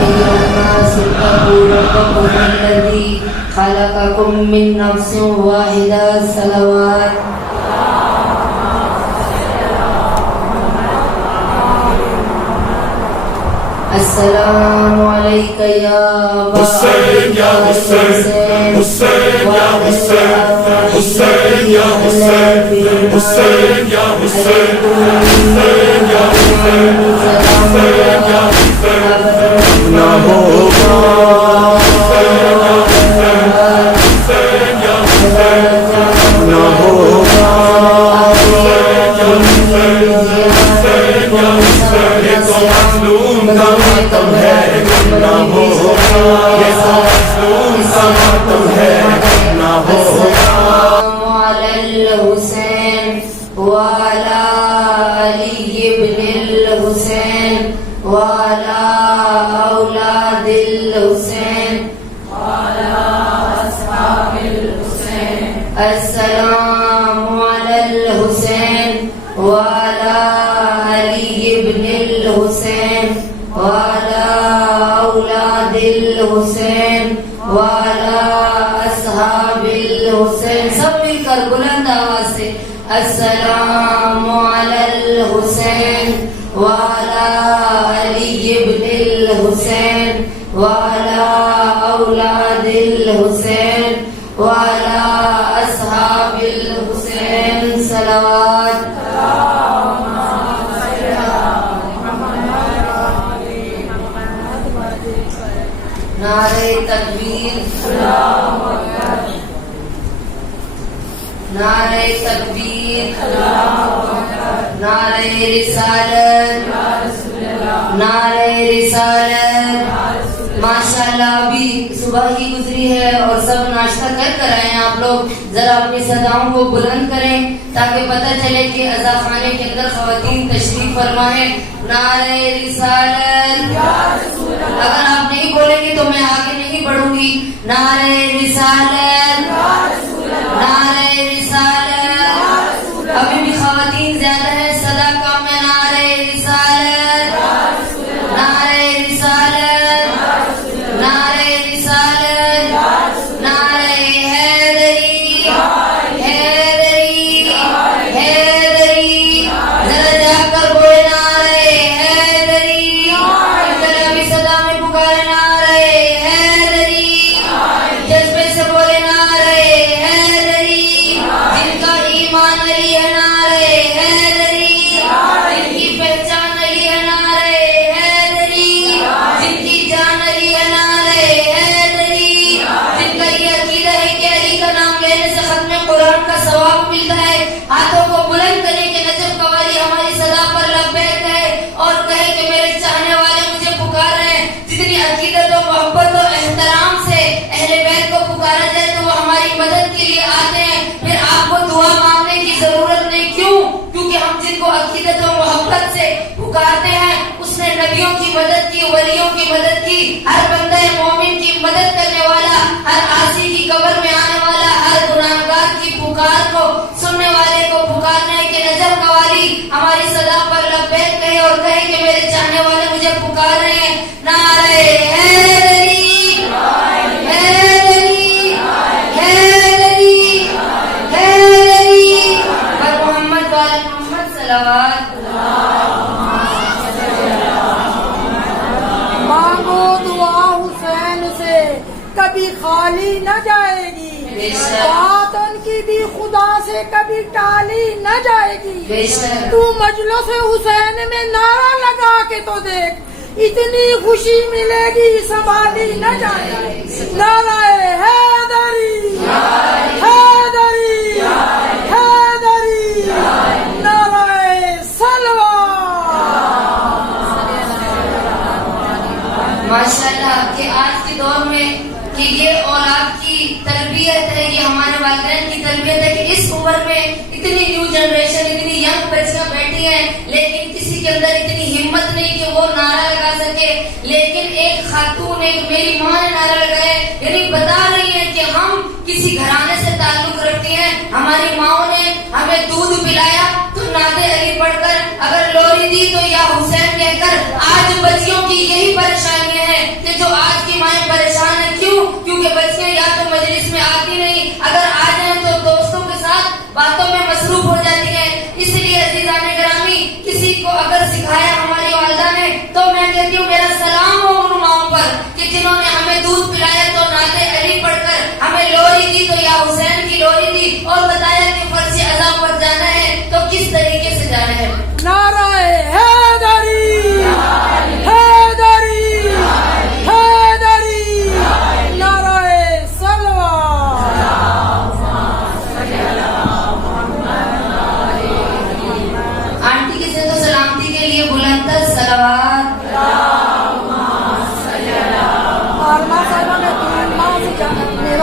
أيها الناس اتقوا ربكم الذي خلقكم من نفس واحدة صلوات السلام عليك يا حسين يا حسين حسين يا حسين حسين يا حسين حسين يا حسين حسين يا حسين حسين يا حسين نہ ہوگا حسین یا حسین حسین یا حسین نہ ہوگا حسین یا حسین حسین یا حسین یہ تو مظلوم کا ماتم ہے نہ ہوگا یہ تو مظلوم کا ماتم ہے نہ ہوگا على الحسين وعلى علي بن الحسين وعلى أولاد الحسين وعلى أصحاب الحسين السلام على الحسين وعلى علي بن الحسين وعلى أولاد الحسين وعلى أصحاب الحسين سب مل کر بلند آواز سے السلام على الحسين وعلى علي بن الحسين وعلى أولاد الحسين وعلى أصحاب الحسين صلوات نعرہ تکبیر نعرہ تکبیر نعرہ رسالت نعرہ رسالت ماشاءاللہ ابھی صبح ہی گزری ہے اور سب ناشتہ کر کر آئے ہیں آپ لوگ ذرا اپنی صداؤں کو بلند کریں تاکہ پتہ چلے کہ عزا خانے کے اندر خواتین تشریف فرمائیں نعرہ رسالت اگر آپ نہیں بولیں گے تو میں آگے نہیں بڑھوں گی نعرہ رسالت نعرہ رسالت ابھی بھی خواتین زیادہ ہے صدا کم ہے نعرہ رسالت نعرہ رسالت نعرہ رسالت نعرہ حیدری حیدری حیدری ذرا جا کر بولے نعرہ حیدری ذرا بھی صدا میں پکارے نعرہ حیدری جذبے سے بولے نعرہ حیدری جن کا ایمان علی ہے نعرہ حیدری جن کی پہچان علی ہے نعرہ حیدری جن کی جان علی ہے نعرہ حیدری جن کا یہ عقیدہ ہے کہ علی کا نام لینے سے ختم قرآن کا ثواب ملتا ہے ہاتھوں کو بلند کریں کہ نجف قوالی ہماری صدا پر لبیک ہے اور کہے کہ میرے چاہنے والے مجھے پکار رہے ہیں جتنی عقیدت و محبت و احترام سے اہل بیت کو پکارا جائے تو وہ ہماری مدد کے لیے آتے ہیں پھر آپ کو دعا مانگنے کی ضرورت نہیں کیوں کیونکہ ہم جن کو عقیدت و محبت سے پکارتے ہیں اس نے نبیوں کی مدد کی ولیوں کی مدد کی ہر بندہ مومن کی مدد کرنے والا ہر عاصی کی قبر میں آنے والا ہر گناہگار کی پکار کو سننے والے کو پکارنا ہے کہ نجف قوالی ہماری صدا پر لبیک کہے اور کہے کہ میرے چاہنے والے مجھے پکار رہے ہیں نعرہ حیدری حیدری حیدری حیدری پر محمد وعلی محمد صلوات مانگو دعا حسین سے کبھی خالی نہ جائے گی بات ان کی بھی خدا سے کبھی ٹالی نہ جائے گی تو مجلس حسین میں نعرہ لگا کے تو دیکھ اتنی خوشی ملے گی سنبھالی نہ جائے گی نعرہ حیدری حیدری حیدری نعرہ ماشاءاللہ کہ آج کے دور میں کہ یہ اولاد کی تربیت ہے یہ ہمارے والدین کی تربیت ہے کہ اس عمر میں اتنی نیو جنریشن اتنی ینگ بچیاں بیٹھی ہیں لیکن کسی کے اندر اتنی ہمت نہیں کہ وہ نعرہ لگا سکے لیکن ایک خاتون ایک میری ماں نے نعرہ لگایا یعنی بتا رہی ہے کہ ہم کسی گھرانے سے تعلق رکھتے ہیں ہماری ماں نے ہمیں دودھ پلایا تو نعت علی پڑھ کر اگر لوری دی تو یا حسین کہہ کر آج بچیوں کی یہی پریشانی ہے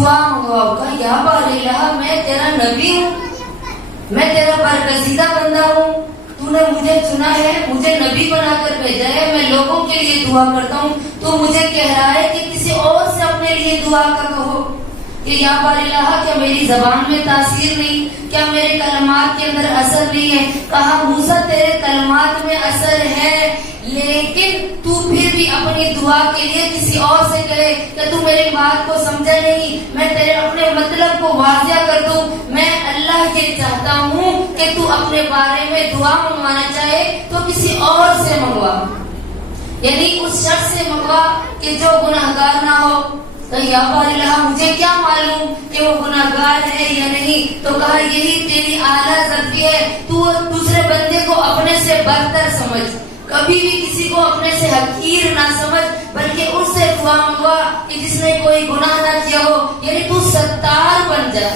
دعا منگواؤ. کہا یا بار الہ میں تیرا نبی ہوں, میں تیرا برگزیدہ بندہ ہوں, تو نے مجھے چنا ہے, مجھے نبی بنا کر بھیجا ہے, میں لوگوں کے لیے دعا کرتا ہوں, تو مجھے کہہ رہا ہے کہ کسی اور سے اپنے لیے دعا کا کہو کہ یا بار الہ کیا میری زبان میں تاثیر نہیں, کیا میرے کلمات کے اندر اثر نہیں ہے. کہا موسیٰ تیرے کلمات میں اثر ہے, لیکن تو پھر بھی اپنی دعا کے لیے کسی اور سے کہے کہ تو میری بات کو سمجھا نہیں, میں تیرے اپنے مطلب کو واضح کر دوں. میں اللہ یہ چاہتا ہوں کہ تو اپنے بارے میں دعا منگوانا چاہے تو کسی اور سے منگوا, یعنی اس شخص سے منگوا کہ جو گناہگار نہ ہو. تو یا بار الہ مجھے کیا معلوم کہ وہ گناہگار ہے یا نہیں. تو کہا یہی تیری اعلیٰ ضربی ہے, تو دوسرے بندے کو اپنے سے برتر سمجھ, کبھی بھی کسی کو اپنے سے حقیر نہ سمجھ, بلکہ اس سے دعا منگوا کہ جس نے کوئی گناہ نہ کیا ہو. یعنی تو ستار بن جا,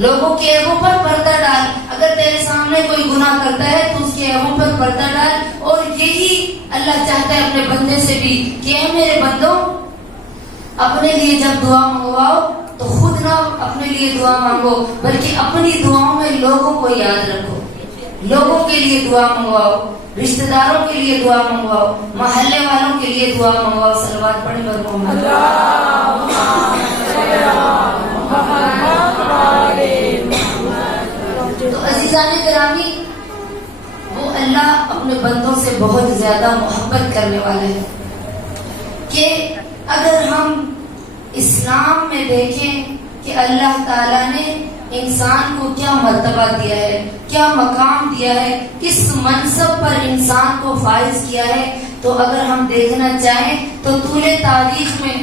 لوگوں کے عیبوں پر پردہ ڈال. اگر تیرے سامنے کوئی گناہ کرتا ہے تو اس کے عیبوں پر پردہ ڈال. اور یہی اللہ چاہتا ہے اپنے بندے سے بھی کہ اے میرے بندوں, اپنے لیے جب دعا منگواؤ تو خود نہ اپنے لیے دعا مانگو, بلکہ اپنی دعاؤں میں لوگوں کو یاد رکھو. لوگوں کے لیے دعا منگواؤ, رشتہ داروں کے لیے دعا منگواؤ, محلے والوں کے لیے دعا منگواؤ. صلوات پڑھیں محمد. تو عزیزان گرامی, وہ اللہ اپنے بندوں سے بہت زیادہ محبت کرنے والے ہیں کہ اگر ہم اسلام میں دیکھیں کہ اللہ تعالیٰ نے انسان کو کیا مرتبہ دیا ہے, کیا مقام دیا ہے, کس منصب پر انسان کو فائز کیا ہے, تو اگر ہم دیکھنا چاہیں تو طول تاریخ میں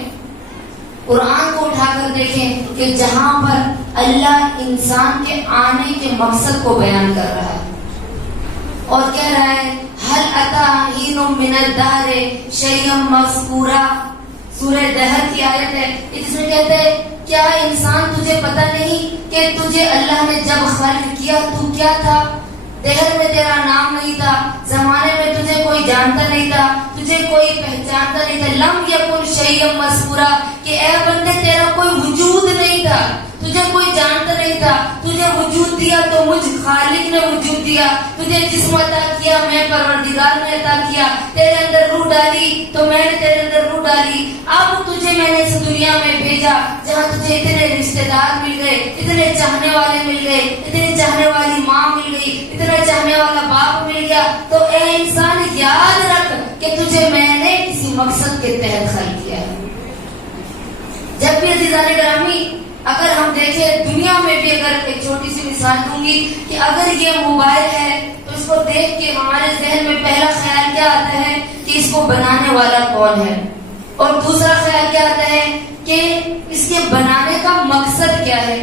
قرآن کو اٹھا کر دیکھیں کہ جہاں پر اللہ انسان کے آنے کے مقصد کو بیان کر رہا ہے اور کہہ رہا ہے ہل اتا حین من الدہر شیئا مذکورا. سورہ دہر کی آیت ہے جس میں کہتے ہیں کیا انسان تجھے پتہ نہیں کہ تجھے اللہ نے جب خلق کیا تو کیا تھا, دہر میں تیرا نام نہیں تھا, زمانے میں تجھے کوئی جانتا نہیں تھا, تجھے کوئی پہچانتا نہیں تھا. لم یکن شیئا مذکورا, کہ اے بندے تیرا کوئی وجود نہیں تھا, تجھے کوئی جانتا نہیں تھا, تجھے وجود دیا تو مجھ خالق نے وجود دیا, تجھے جسم عطا کیا میں پروردگار نے عطا کیا, تیرے اندر روح ڈالی تو میں نے تیرے اندر روح ڈالی. اب تجھے میں نے اس دنیا میں بھیجا جہاں تجھے اتنے رشتہ دار مل گئے, اتنے چاہنے والے مل گئے, اتنی چاہنے والی ماں مل گئی, اتنا چاہنے والا باپ مل گیا. تو اے انسان یاد رکھ کہ تجھے میں نے کسی مقصد کے تحت خلق کیا ہے. جب بھی عزیزان گرامی اگر ہم دیکھیں دنیا میں بھی, اگر ایک چھوٹی سی مثال دوں گی کہ اگر یہ موبائل ہے تو اس کو دیکھ کے ہمارے ذہن میں پہلا خیال کیا آتا ہے کہ اس کو بنانے والا کون ہے, اور دوسرا خیال کیا آتا ہے کہ اس کے بنانے کا مقصد کیا ہے,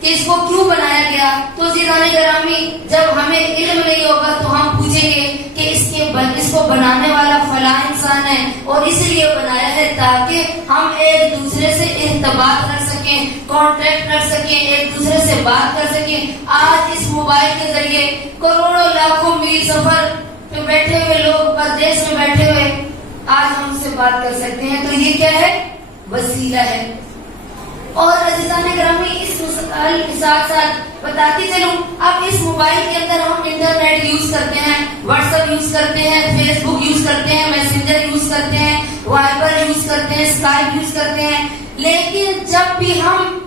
کہ اس کو کیوں بنایا گیا. تو عزیزان گرامی جب ہمیں علم نہیں ہوگا تو ہم پوچھیں گے کہ اس کو بنانے والا فلاں انسان ہے اور اس لیے بنایا ہے تاکہ ہم ایک دوسرے سے ارتباط رکھ سکیں, کانٹیکٹ رکھ سکیں, ایک دوسرے سے بات کر سکیں. آج اس موبائل کے ذریعے کروڑوں لاکھوں میل سفر پہ بیٹھے ہوئے لوگ پردیس میں بیٹھے ہوئے آج ہم سے بات کر سکتے ہیں. تو یہ کیا ہے, وسیلہ ہے. اور عزیزان گرامی اس مسائل کے ساتھ ساتھ بتاتی چلوں, اب اس موبائل کے اندر ہم انٹرنیٹ یوز کرتے ہیں, واٹس ایپ یوز کرتے ہیں, فیس بک یوز کرتے ہیں, میسنجر یوز کرتے ہیں, وائبر یوز کرتے ہیں, اسکائپ یوز کرتے ہیں. لیکن جب بھی ہم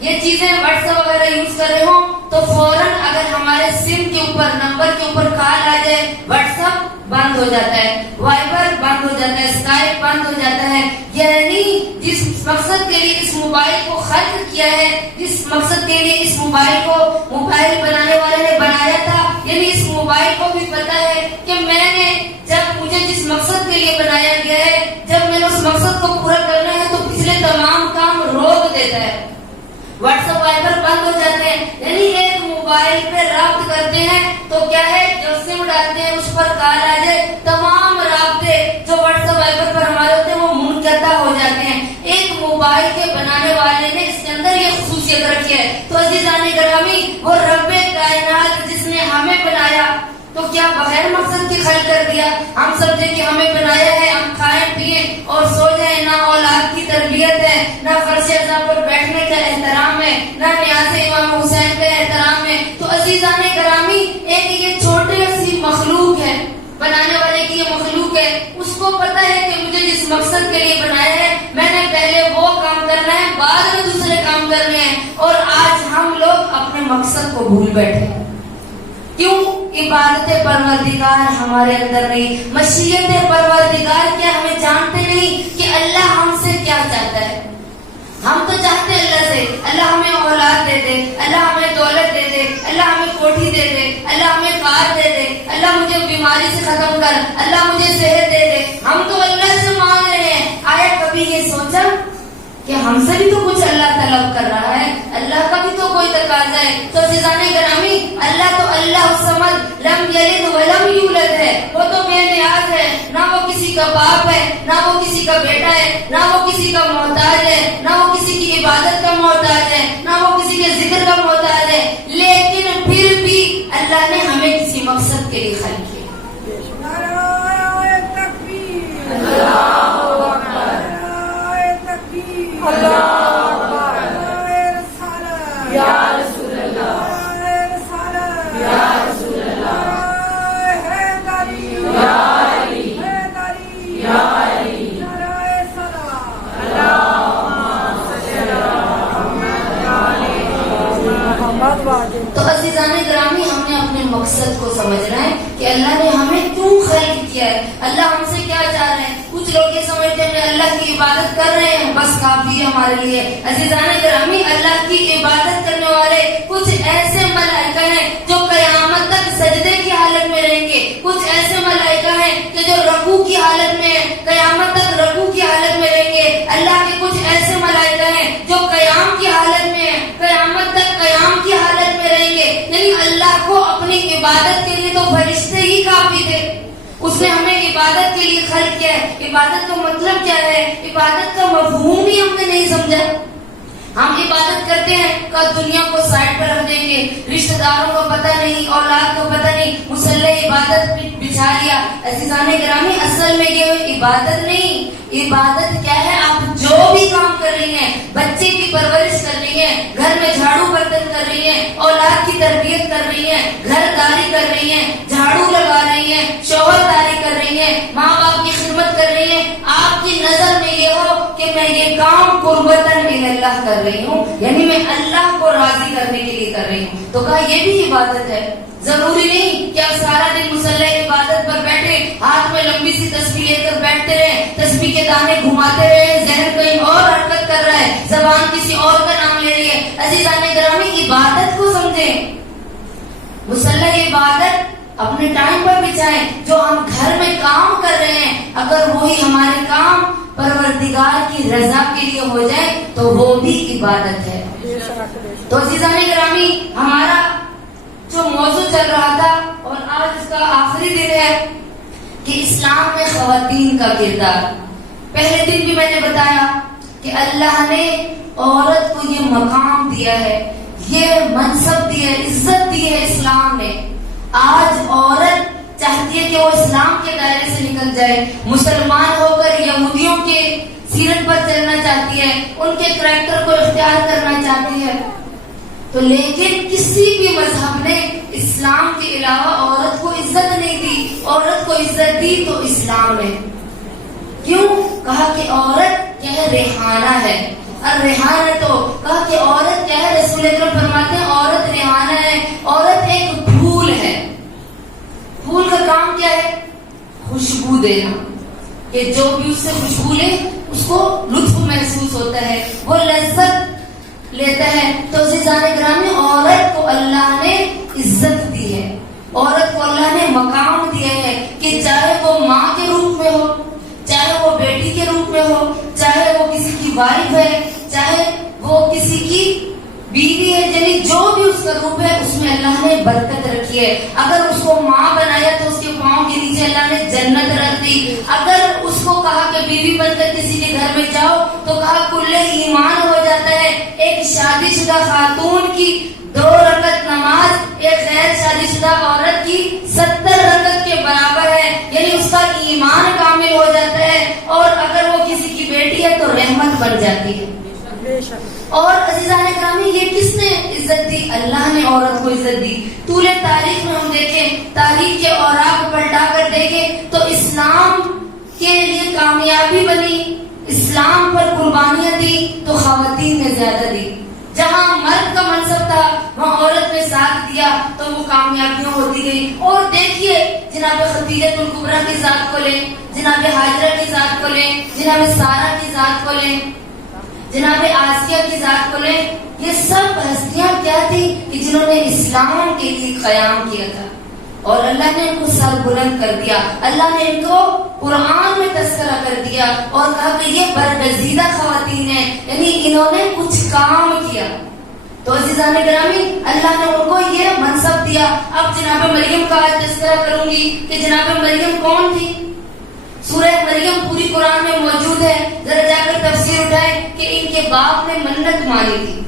یہ چیزیں واٹس ایپ وغیرہ یوز کر رہے ہوں تو فوراً اگر ہمارے سم کے اوپر نمبر کے اوپر کال آ جائے واٹس ایپ بند ہو جاتا ہے, وائبر بند ہو جاتا ہے, اسکائپ بند ہو جاتا ہے. یعنی جس مقصد کے لیے اس موبائل کو خلق کیا ہے, جس مقصد کے لیے اس موبائل کو موبائل بنانے والے نے بنایا تھا, یعنی اس موبائل کو بھی پتا ہے کہ میں نے جب مجھے جس مقصد کے لیے بنایا گیا ہے, جب میں نے اس مقصد کو پورا کرنا ہے تو پچھلے تمام کام روک دیتا ہے. واٹس ایپ وائبر بند ہو جاتے ہیں. یعنی ایک موبائل پہ رابط کرتے ہیں تو کیا ہے, جو سم ڈالتے ہیں اس پر کال آ جائے, تمام رابطے جو واٹس ایپ وائبر پر ہمارے ہوتے ہیں وہ منقطع ہو جاتے ہیں. ایک موبائل کے بنانے والے نے اس کے اندر یہ خصوصیت رکھی ہے. تو عزیزان گرامی وہ رب کائنات جس نے ہمیں بنایا, تو کیا بغیر مقصد کے خلق کر دیا؟ ہم سمجھے کہ ہمیں بنایا ہے ہم کھائیں پیئیں اور سو جائیں، نہ اولاد کی تربیت ہے، نہ فرش اعضاء پر بیٹھنے کا احترام ہے، نہ نیاز امام حسین کا احترام ہے۔ تو عزیزان گرامی، ایک یہ چھوٹی سی مخلوق ہے، بنانے والے کی یہ مخلوق ہے، اس کو پتا ہے کہ مجھے جس مقصد کے لیے بنایا ہے میں نے پہلے وہ کام کرنا ہے، بعد میں دوسرے کام کرنے ہیں۔ اور آج ہم لوگ اپنے مقصد کو بھول بیٹھے ہیں۔ کیوں؟ عبادت پروردگار ہمارے اندر نہیں، مشیت پروردگار کیا ہمیں جانتے نہیں کہ اللہ ہم سے کیا چاہتا ہے۔ ہم تو چاہتے ہیں اللہ سے اللہ ہمیں اولاد دے دے، اللہ ہمیں دولت دے دے، اللہ ہمیں کوٹھی دے دے، اللہ ہمیں کار دے دے، اللہ مجھے بیماری سے ختم کر، اللہ مجھے صحت دے دے۔ ہم تو اللہ سے مانگ رہے ہیں۔ آیا کبھی یہ سوچا کہ ہم سے بھی تو کچھ اللہ طلب کر رہا ہے، اللہ کا بھی تو کوئی تقاضا ہے؟ تو عزیزان گرامی، اللہ تو اللہ الصمد لم یلد ولم یولد ہے، وہ تو بے نیاز ہے، نہ وہ کسی کا باپ ہے، نہ وہ کسی کا بیٹا ہے، نہ وہ کسی کا محتاج ہے، نہ وہ کسی کی عبادت کا محتاج ہے، نہ وہ کسی کے ذکر کا محتاج ہے۔ لیکن پھر بھی اللہ نے ہمیں کسی مقصد کے لیے خلق کیا۔ تو عزیزان گرامی، ہم نے اپنے مقصد کو سمجھنا ہے کہ اللہ نے ہمیں کیوں خلق کیا ہے، اللہ ہم سے کیا چاہ رہے ہیں۔ کچھ لوگ یہ سمجھتے ہیں اللہ کی عبادت کر رہے ہیں بس کافی ہے ہمارے لیے۔ عزیزان گرامی، اللہ کی عبادت کرنے والے کچھ ایسے ملائکہ ہیں جو قیامت تک سجدے کی حالت میں رہیں گے، کچھ ایسے ملائکہ ہیں کہ جو رکوع کی حالت میں ہیں، قیامت تک رکوع کی حالت میں رہیں گے۔ اللہ کے کچھ ایسے ملائکہ ہیں جو قیام کی حالت میں ہیں، قیامت تک قیام کی حالت میں رہیں گے۔ یعنی اللہ کو اپنی عبادت کے لیے تو فرشتے ہی کافی تھے، اس نے ہمیں عبادت کے لیے خلق کیا ہے۔ عبادت کا مطلب کیا ہے، عبادت کا مفہوم ہی ہم نے نہیں سمجھا۔ ہم عبادت کرتے ہیں کہ دنیا کو سائڈ پر رکھ دیں گے، رشتہ داروں کو پتہ نہیں، اولاد کو پتہ نہیں، مصلی عبادت بچھا لیا۔ عزیزان گرامی، اصل میں یہ عبادت نہیں، عبادت کیا ہے؟ آپ جو بھی کام کر رہی ہیں، بچے کی پرورش کر رہی ہیں، گھر میں جھاڑو برتن کر رہی ہیں، اولاد کی تربیت کر رہی ہیں، گھر داری کر رہی ہیں، جھاڑو لگا رہی ہیں، شوہر داری کر رہی ہیں، ماں باپ کی خدمت کر رہی ہیں، آپ کی نظر میں یہ ہو کہ میں یہ کام قربتاً اللہ کر رہی ہوں، یعنی میں اللہ کو راضی کرنے کے لیے کر رہی ہوں، تو کہا یہ بھی عبادت ہے۔ ضروری نہیں کہ آپ سارا دن مصلی عبادت پر بیٹھے، ہاتھ میں لمبی سی تسبیح لے کر بیٹھتے رہے، تسبیح کے دانے گھماتے رہے، ذہن کہیں اور حرکت کر رہا ہے، زبان کسی اور کا نام لے رہی ہے۔ عزیزان گرامی، عبادت کو سمجھیں۔ مصلی عبادت اپنے ٹائم پر بچائیں، جو ہم گھر میں کام کر رہے ہیں اگر وہی ہمارے کام پروردگار کی رضا کے لیے ہو جائے تو وہ بھی عبادت ہے۔ تو عزیزان گرامی، ہمارا جو موضوع چل رہا تھا اور آج اس کا آخری دن ہے کہ اسلام میں خواتین کا کردار۔ پہلے دن بھی میں نے بتایا کہ اللہ نے عورت کو یہ مقام دیا ہے، یہ منصب دی ہے، عزت دی ہے اسلام نے۔ آج عورت چاہتی ہے کہ وہ اسلام کے دائرے سے نکل جائے، مسلمان ہو کر یہودیوں کے سیرت پر چلنا چاہتی ہے، ان کے کریکٹر کو اختیار کرنا چاہتی ہے۔ تو لیکن کسی بھی مذہب نے اسلام کے علاوہ عورت کو عزت نہیں دی۔ عورت کو عزت دی تو اسلام نے۔ کیوں؟ کہا کہ عورت کیا ہے؟ ریحانہ ہے۔ اور ریحانہ تو کہا کہ عورت کیا ہے؟ رسول اکرم فرماتے ہیں عورت ریحانہ ہے، عورت ایک پھول ہے۔ پھول کا کام کیا ہے؟ خوشبو دینا، کہ جو بھی اس سے خوشبو لے اس کو لطف محسوس ہوتا ہے، وہ لذت لیتا ہے۔ تو عزیزان گرامی، عورت کو اللہ نے عزت دی ہے، عورت کو اللہ نے مقام دیا ہے کہ چاہے وہ ماں کے روپ میں ہو، چاہے وہ بیٹی کے روپ میں ہو، چاہے وہ کسی کی وائف ہے، چاہے وہ کسی کی بیوی ہے، یعنی جو بھی اس کا روپ ہے اس میں اللہ نے برکت رکھی ہے۔ اگر اس کو ماں بنایا تو اس کے پاؤں کے نیچے اللہ نے جنت رکھ دی۔ اگر اس کو کہا کہ بیوی بن کر کسی کے گھر میں جاؤ تو کہا کل ایمان ہو جاتا ہے۔ ایک شادی شدہ خاتون کی 2 رکعت نماز ایک غیر شادی شدہ عورت کی 70 بن جاتی ہے. بے شک. اور عزیزان گرامی یہ کس نے عزت دی؟ اللہ نے عورت کو عزت دی. طول تاریخ میں ہم دیکھیں، تاریخ کے اوراق پلٹا کر دیکھیں تو اسلام کے لیے کامیابی بنی، اسلام پر قربانیاں دی تو خواتین نے زیادہ دی. جہاں مرد کا منصب تھا وہاں عورت نے ساتھ دیا تو وہ کامیابیاں ہوتی گئی. اور دیکھیے جناب خدیجہ الکبریٰ کی ذات کو لیں، جناب حاجرہ کی ذات کو لیں، جناب سارہ کی ذات کو لیں، جناب آسیہ کی ذات کو لیں. یہ سب ہستیاں کیا تھی کہ جنہوں نے اسلام کے لیے قیام کیا تھا اور اللہ نے ان کو سر بلند کر دیا. اللہ نے ان کو قرآن میں تذکرہ کر دیا اور کہا کہ یہ برگزیدہ خواتین ہیں، یعنی انہوں نے کچھ کام کیا. تو عزیزان گرامی اللہ نے ان کو یہ منصب دیا. اب جناب مریم کا تذکرہ کروں گی کہ جناب مریم کون تھی. سورہ مریم پوری قرآن میں موجود ہے. ذرا جا کر تفسیر اٹھائیں کہ ان کے باپ نے منت مانی تھی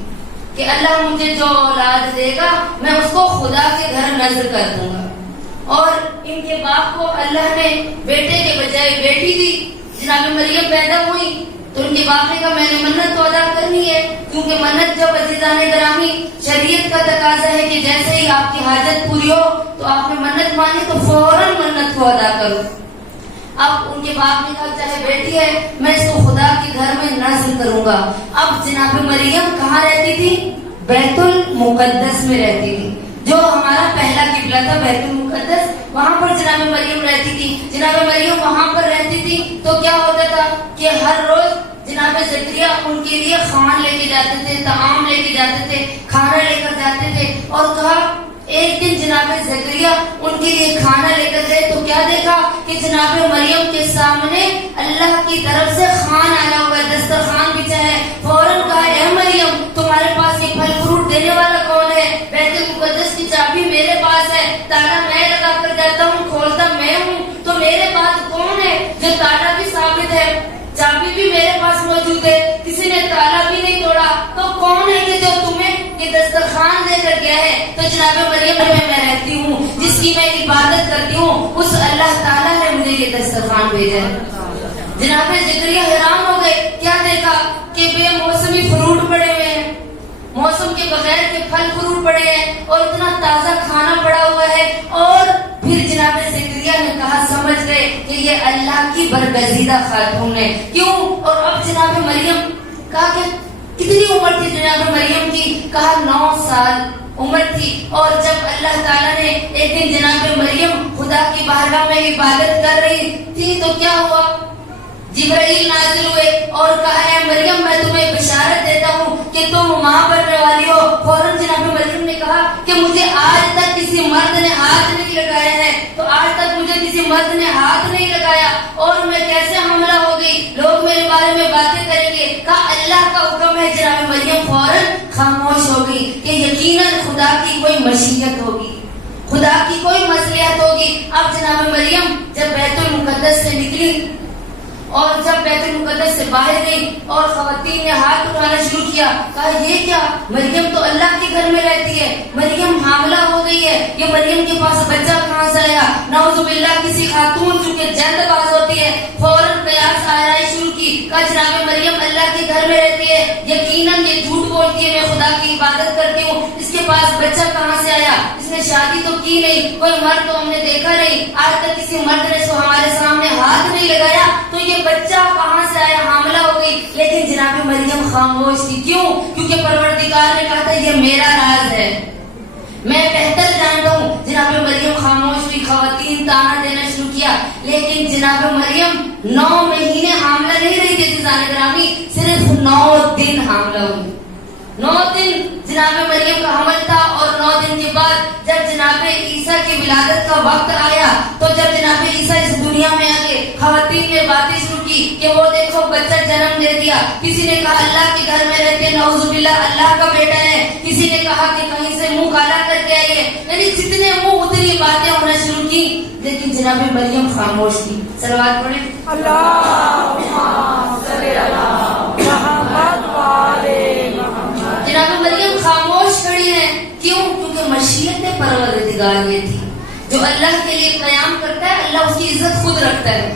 کہ اللہ مجھے جو اولاد دے گا میں اس کو خدا کے گھر نذر کر دوں گا. اور ان کے باپ کو اللہ نے بیٹے کے بجائے بیٹی دی. جناب مریم پیدا ہوئی تو ان کے باپ نے کہا میں نے منت تو ادا کرنی ہے، کیونکہ منت جب عزیزان گرامی شریعت کا تقاضا ہے کہ جیسے ہی آپ کی حاجت پوری ہو تو آپ نے منت مانی تو فوراً منت کو ادا کرو. اب ان کے باپ نے کہا چاہے بیٹی ہے میں اس کو خدا کے گھر میں نذر کروں گا. اب جناب مریم کہاں رہتی تھی؟ بیت المقدس میں رہتی تھی، جو ہمارا پہلا قبلہ تھا بیت المقدس، وہاں پر جناب مریم رہتی تھی. جناب مریم وہاں پر رہتی تھی تو کیا ہوتا تھا کہ ہر روز جناب زکریا ان کے لیے خوان لے کے جاتے تھے، طعام لے کے جاتے تھے، کھانا لے کر جاتے تھے. اور کہا ایک دن جناب زکریا ان کے لیے کھانا لے کر گئے تو کیا دیکھا کہ جناب مریم کے سامنے اللہ کی طرف سے خوان آیا ہوا ہے، دسترخوان بچھا ہے. فوراً کہا اے مریم تمہارے پاس یہ پھل فروٹ دینے والا کون ہے؟ بیت المقدس کی چابی میرے پاس ہے، تالا میں لگا کر جاتا ہوں، کھولتا میں ہوں، تو میرے پاس کون ہے جو تالا بھی ثابت ہے، چابی بھی میرے پاس موجود ہے، کسی نے تالا بھی نہیں توڑا، تو کون ہے کہ جو تمہیں یہ دسترخوان دے کر گیا ہے؟ تو جناب مریم میں رہتی ہوں، جس کی میں عبادت کرتی ہوں، اس اللہ تعالیٰ نے مجھے یہ دسترخوان بھیجا ہے. جناب زکریا حیران ہو گئے، کیا دیکھا کہ بے موسمی فروٹ پڑے ہوئے ہیں، موسم کے بغیر کے پھل فروٹ پڑے ہیں اور اتنا تازہ کھانا پڑا ہوا ہے. اور پھر جناب زکریا نے کہا سمجھ گئے کہ یہ اللہ کی برگزیدہ خاتون ہے. کیوں؟ اور اب جناب مریم کہا کہ کتنی عمر تھی جناب مریم کی؟ کہا 9 سال عمر تھی. اور جب اللہ تعالیٰ نے ایک دن جناب مریم خدا کی بارگاہ میں عبادت کر رہی تھی تو کیا ہوا؟ جبرائیل نازل ہوئے اور کہا اے مریم میں تمہیں بشارت دیتا ہوں کہ تم ماں بننے والی ہو. فوراً جناب مریم نے کہا کہ مجھے آج تک کسی مرد نے ہاتھ نہیں لگایا ہے، تو آج تک مجھے کسی مرد نے ہاتھ نہیں لگایا اور میں کیسے حاملہ ہو گئی؟ لوگ میرے بارے میں باتیں کریں گے. کہا اللہ کا حکم ہے. جناب مریم فوراً خاموش ہو گئی کہ یقیناً خدا کی کوئی مشیت ہوگی، خدا کی کوئی مصلحت ہوگی. اب جناب مریم جب بیت المقدس سے نکلی اور جب بیت المقدس سے باہر گئی اور خواتین نے ہاتھ اٹھانا شروع کیا، کہا یہ کیا؟ مریم تو اللہ کے گھر میں رہتی ہے، مریم حاملہ ہو گئی ہے، یہ مریم کے پاس بچہ کہاں سے آیا؟ نعوذ باللہ کسی خاتون چونکہ جلد باز ہوتی ہے فوراً قیاس آرائی شروع کی. کہا جناب مریم اللہ کے گھر میں رہتی ہے، یقیناً یہ جھوٹ بولتی ہے، میں خدا کی عبادت کرتی ہوں، اس کے پاس بچہ کہاں سے آیا؟ اس نے شادی تو کی نہیں، کوئی مرد تو ہم نے دیکھا نہیں، آج تک کسی مرد نے ہمارے سامنے ہاتھ نہیں لگایا، تو یہ بچہ کہاں سے آیا؟ حاملہ ہو گئی. لیکن جناب مریم خاموش تھی. کیوں؟ کیونکہ پروردگار نے کہا تھا یہ میرا راز ہے، میں بہتر جانتا ہوں. جناب مریم خاموش ہوئی، خواتین تانا دینا شروع کیا. لیکن جناب مریم 9 مہینے حاملہ نہیں رہی تھی عزیزان گرامی، صرف 9 دن حاملہ ہوئی. 9 دن جناب مریم کا حمل تھا اور 9 دن کے بعد جب جناب عیسیٰ کی ولادت کا وقت آیا تو جب جناب عیسیٰ اس دنیا میں آگے خواتین نے باتیں شروع کی کہ وہ دیکھو بچہ جنم دے دیا. کسی نے کہا اللہ کے گھر میں رہتے نعوذ باللہ اللہ کا بیٹا ہے، کسی نے کہا کہ کہیں سے منہ کالا کر کے آئی ہے، یعنی جتنے منہ اتنی باتیں ہونا شروع کی. لیکن جناب مریم خاموش تھی. صلوات پڑھیں اللہم صلی علی محمد وآلِ محمد. جناب مریم خاموش کھڑی ہے. کیوں؟ کیونکہ مشیت پروردگار یہ تھی، جو اللہ کے لیے قیام کرتا ہے اللہ اس کی عزت خود رکھتا ہے.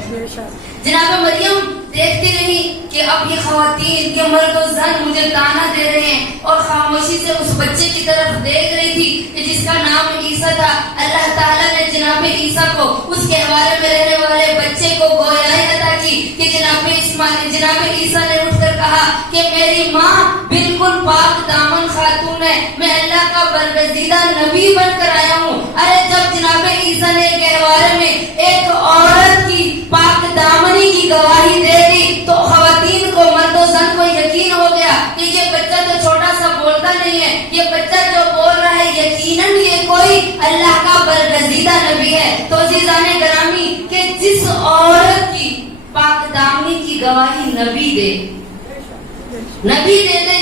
جناب مریم دیکھتے نہیں کہ اب یہ خواتین، یہ مرد و زن مجھے تانا دے رہے ہیں، اور خاموشی سے اس بچے کی طرف دیکھ رہی تھی کہ جس کا نام عیسیٰ تھا. اللہ تعالیٰ نے جناب عیسیٰ کو، اس کے حوالے میں رہنے والے بچے کو گویائی عطا کی کہ جناب عیسیٰ نے اٹھ کر کہا کہ میری ماں بالکل پاک دامن خاتون ہے، میں اللہ کا برگزیدہ نبی بن کر آیا ہوں. ارے جب جناب عیسیٰ نے گہوارے میں ایک عورت کی پاک دامنی کی گواہی دے دی تو خواتین کو، مرد و زن کو یقین ہو گیا کہ یہ بچہ تو چھوٹا سا بولتا نہیں ہے، یہ بچہ جو بول رہا ہے یقیناً یہ کوئی اللہ کا برگزیدہ نبی ہے. تو عزیزان گرامی کہ جس عورت کی پاک دامنی کی گواہی نبی دے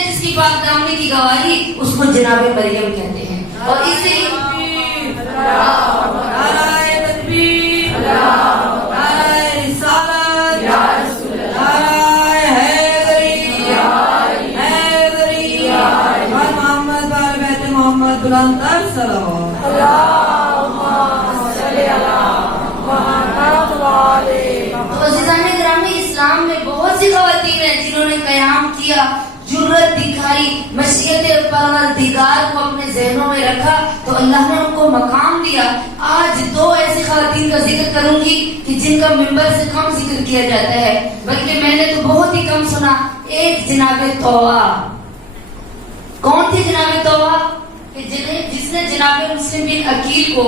جس کی پاک دامنی کی گواہی، اس کو جناب مریم کہتے ہیں. اور اسی اسلام میں بہت سی خواتین ہیں جنہوں نے قیام کیا، جرأت دکھائی، مشیت پروردگار کو اپنے ذہنوں میں رکھا تو اللہ نے ان کو مقام دیا. آج دو ایسی خواتین کا ذکر کروں گی کہ جن کا ممبر سے کم ذکر کیا جاتا ہے، بلکہ میں نے تو بہت ہی کم سنا. ایک جناب طوعا. کون تھی جناب طوعا؟ کہ جس نے جناب مسلم بن عقیل کو،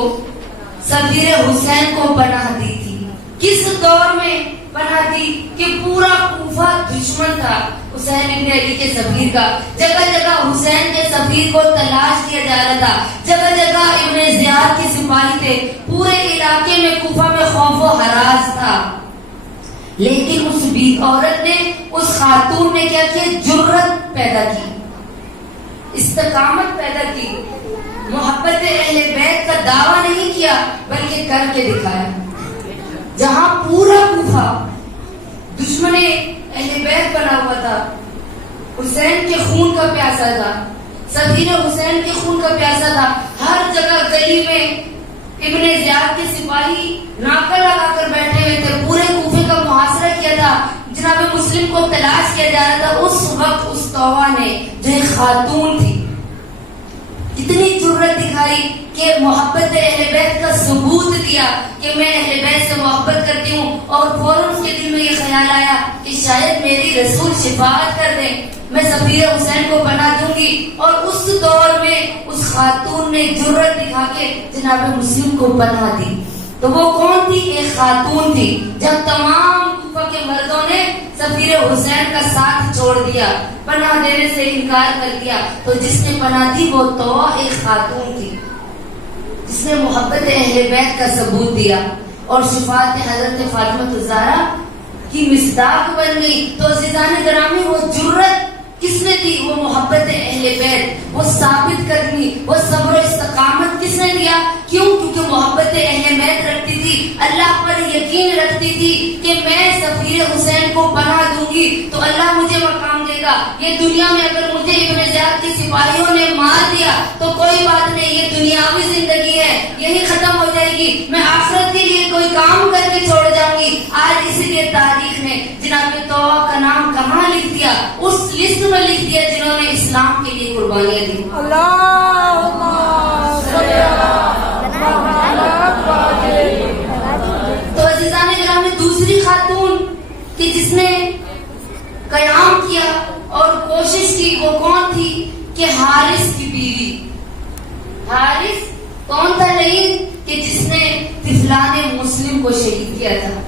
صغیر حسین کو پناہ دی تھی. کس دور میں پناہ دی کہ پورا کوفہ دشمن تھا حسین ابن علی کے صغیر کا. جگہ جگہ حسین کے صغیر کو تلاش کیا جا رہا تھا، جگہ جگہ ابن زیاد کے سپاہی تھے، پورے علاقے میں کوفہ میں خوف و ہراس تھا. لیکن اس عورت نے، اس خاتون نے کیا کیا؟ جرأت پیدا کی، استقامت پیدا کی، محبت اہل بیت کا دعویٰ نہیں کیا بلکہ کر کے دکھایا. جہاں پورا کوفہ دشمن اہل بیت بنا ہوا تھا، حسین کے خون کا پیاسا تھا، صغیر حسین کے خون کا پیاسا تھا، ہر جگہ گلی میں ابن زیاد کے سپاہی ناکہ لگا کر بیٹھے ہوئے تھے، پورے کوفے کا محاصرہ کیا تھا، جناب مسلم کو تلاش کیا جا رہا تھا. اس وقت اس طوعا نے جو ایک خاتون تھی اتنی جرأت دکھائی کہ محبت اہل بیت کا ثبوت دیا کہ میں اہل بیت سے محبت کرتی ہوں. اور فوراً اس کے دل میں یہ خیال آیا کہ شاید میری رسول شفاعت کر دیں، میں صغیر حسین کو پناہ دوں گی. اور اس دور میں اس خاتون نے جرأت دکھا کے جناب مسلم کو پناہ دی. تو وہ کون تھی؟ ایک خاتون تھی. جب تمام کوفہ کے مردوں نے صغیر حسین کا ساتھ چھوڑ دیا، پناہ دینے سے انکار کر دیا، تو جس نے پناہ دی وہ طوعا ایک خاتون تھی جس نے محبت اہل بیت کا ثبوت دیا اور شفاعت حضرت فاطمہ الزہرا کی مصداق بن گئی. تو عزیزان گرامی وہ جرأت کس نے دی؟ وہ محبت اہل بیت، وہ ثابت قدمی، وہ صبر و استقامت کس نے دیا؟ کیوں؟ کیونکہ محبت اہل بیت رکھتی تھی، اللہ پر یقین رکھتی تھی کہ میں صغیر حسین کو پناہ دوں گی تو اللہ مجھے مقام دے گا. یہ دنیا میں اگر مجھے ابن زیاد کی سپاہیوں نے مار دیا تو کوئی بات نہیں، یہ دنیاوی زندگی ہے، یہی ختم ہو جائے گی، میں آخرت کے لیے کوئی کام کر کے چھوڑ جاؤں گی. آج اسی لیے تاریخ نے جناب طوعا کا نام کہاں لکھ دیا؟ اس لسٹ میں لکھ دیا جنہوں نے اسلام کے لیے قربانیاں دی. تو عزیزان گرامی دوسری خاتون کہ جس نے قیام کیا اور کوشش کی وہ کون تھی؟ کہ حارث کی بیوی. حارث کون تھا؟ نہیں کہ جس نے طفلان مسلم کو شہید کیا تھا.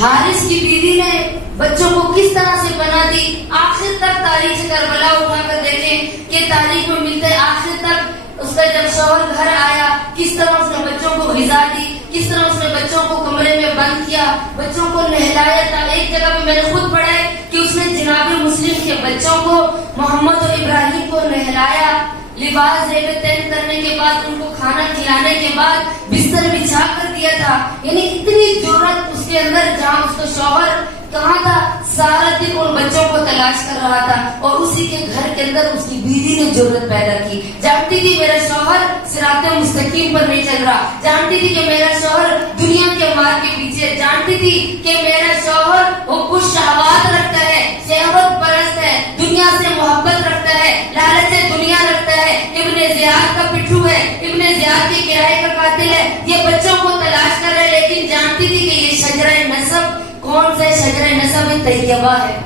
حارث کی بیوی نے بچوں کو کس طرح سے بنا دی. آخر تک تاریخ کربلا اٹھا کر دیکھیں کہ تاریخ میں ملتا ہے آخر تک اس کا جب شوہر گھر آیا کس طرح اس نے بچوں کو غذا دی، کس طرح اس نے بچوں کو کمرے میں بند کیا، بچوں کو نہلایا تھا. ایک جگہ پہ میں نے خود پڑھا ہے کہ اس نے جناب مسلم کے بچوں کو، محمد اور ابراہیم کو نہلایا، لباس زیب تن کرنے کے بعد ان کو کھانا کھلانے کے بعد بستر بچھا کر دیا تھا. یعنی اتنی جرأت اس کے اندر، جہاں اس کا شوہر کہاں تھا؟ سارا دن ان بچوں کو تلاش کر رہا تھا اور اسی کے گھر کے اندر اس کی بیوی نے جرأت پیدا کی. جانتی تھی میرا شوہر صراط مستقیم پر نہیں چل رہا, جانتی تھی کہ میرا شوہر دنیا کے مال کے پیچھے, جانتی تھی کہ میرا شوہر وہ کچھ شہوات رکھتا ہے, شہوت پرست ہے, دنیا سے محبت رکھتا ہے, لالچ دنیا رکھتا ہے, ابن زیاد کا پٹھو ہے, ابن زیاد کے کرائے کا قاتل ہے. یہ بچوں کو تلاش کر رہے, لیکن جانتی تھی کہ یہ شجرہ نسب کون سے شجرہ نسب طیبہ ہے.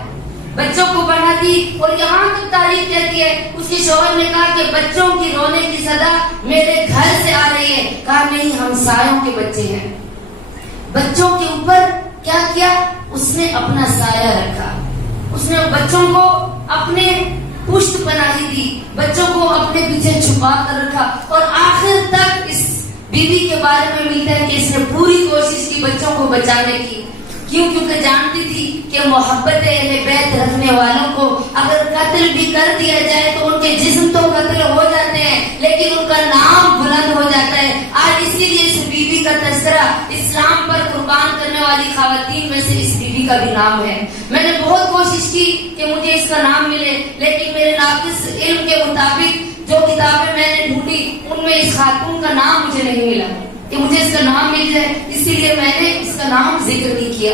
بچوں کو پڑھا دی اور یہاں تک تعریف کہتی ہے. اس کے شوہر نے کہا کہ بچوں کی رونے کی صدا میرے گھر سے آ رہی ہے. کہا نہیں, ہمسایوں کے بچے ہیں. بچوں کے اوپر کیا کیا؟ اس نے اپنا سایہ رکھا, اس نے بچوں کو اپنے پشت پناہی دی, بچوں کو اپنے پیچھے چھپا کر رکھا. اور آخر تک اس بیوی کے بارے میں ملتا ہے کہ اس نے پوری کوشش کی بچوں کو بچانے کی. کیوں؟ کیونکہ جانتی تھی کہ محبت اہل بیت رکھنے والوں کو اگر قتل بھی کر دیا جائے تو ان کے جسم تو قتل ہو جاتے ہیں, لیکن ان کا نام بلند ہو جاتا ہے. آج اسی لیے اس بیوی کا تذکرہ اسلام پر قربان کرنے والی خواتین میں سے اس بیوی کا بھی نام ہے. میں نے بہت کوشش کی کہ مجھے اس کا نام ملے, لیکن میرے ناقص علم کے مطابق جو کتابیں میں نے ڈھونڈی ان میں اس خاتون کا نام مجھے نہیں ملا کہ مجھے اس کا نام مل جائے, اسی لیے میں نے اس کا نام ذکر نہیں کیا.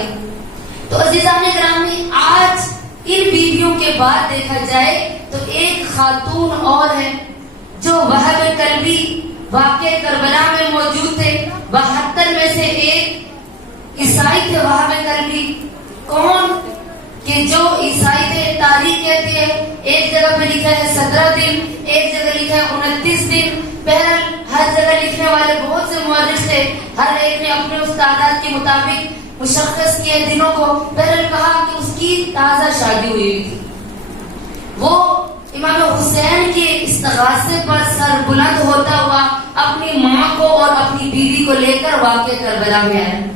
تو عزیزان گرامی, آج ان بیویوں کے بعد دیکھا جائے تو ایک خاتون اور ہے جو وہب کلبی واقع کربلا میں موجود تھے. 72 میں سے ایک عیسائی تھے وہب کلبی. کون؟ کہ جو عیسائی تھے, تاریخ کہتی ہے ایک جگہ پہ لکھا ہے 17 دن, ایک جگہ لکھا ہے 29 دن. بہرحال ہر جگہ لکھنے والے بہت سے مورخ تھے, ہر ایک نے اپنے اس تعداد کے مطابق مشخص کیے دنوں کو. بہرحال کہا کہ اس کی تازہ شادی ہوئی تھی. وہ امام حسین کے استغاثے پر سر بلند ہوتا ہوا اپنی ماں کو اور اپنی بیوی کو لے کر واقع کربلا میں آیا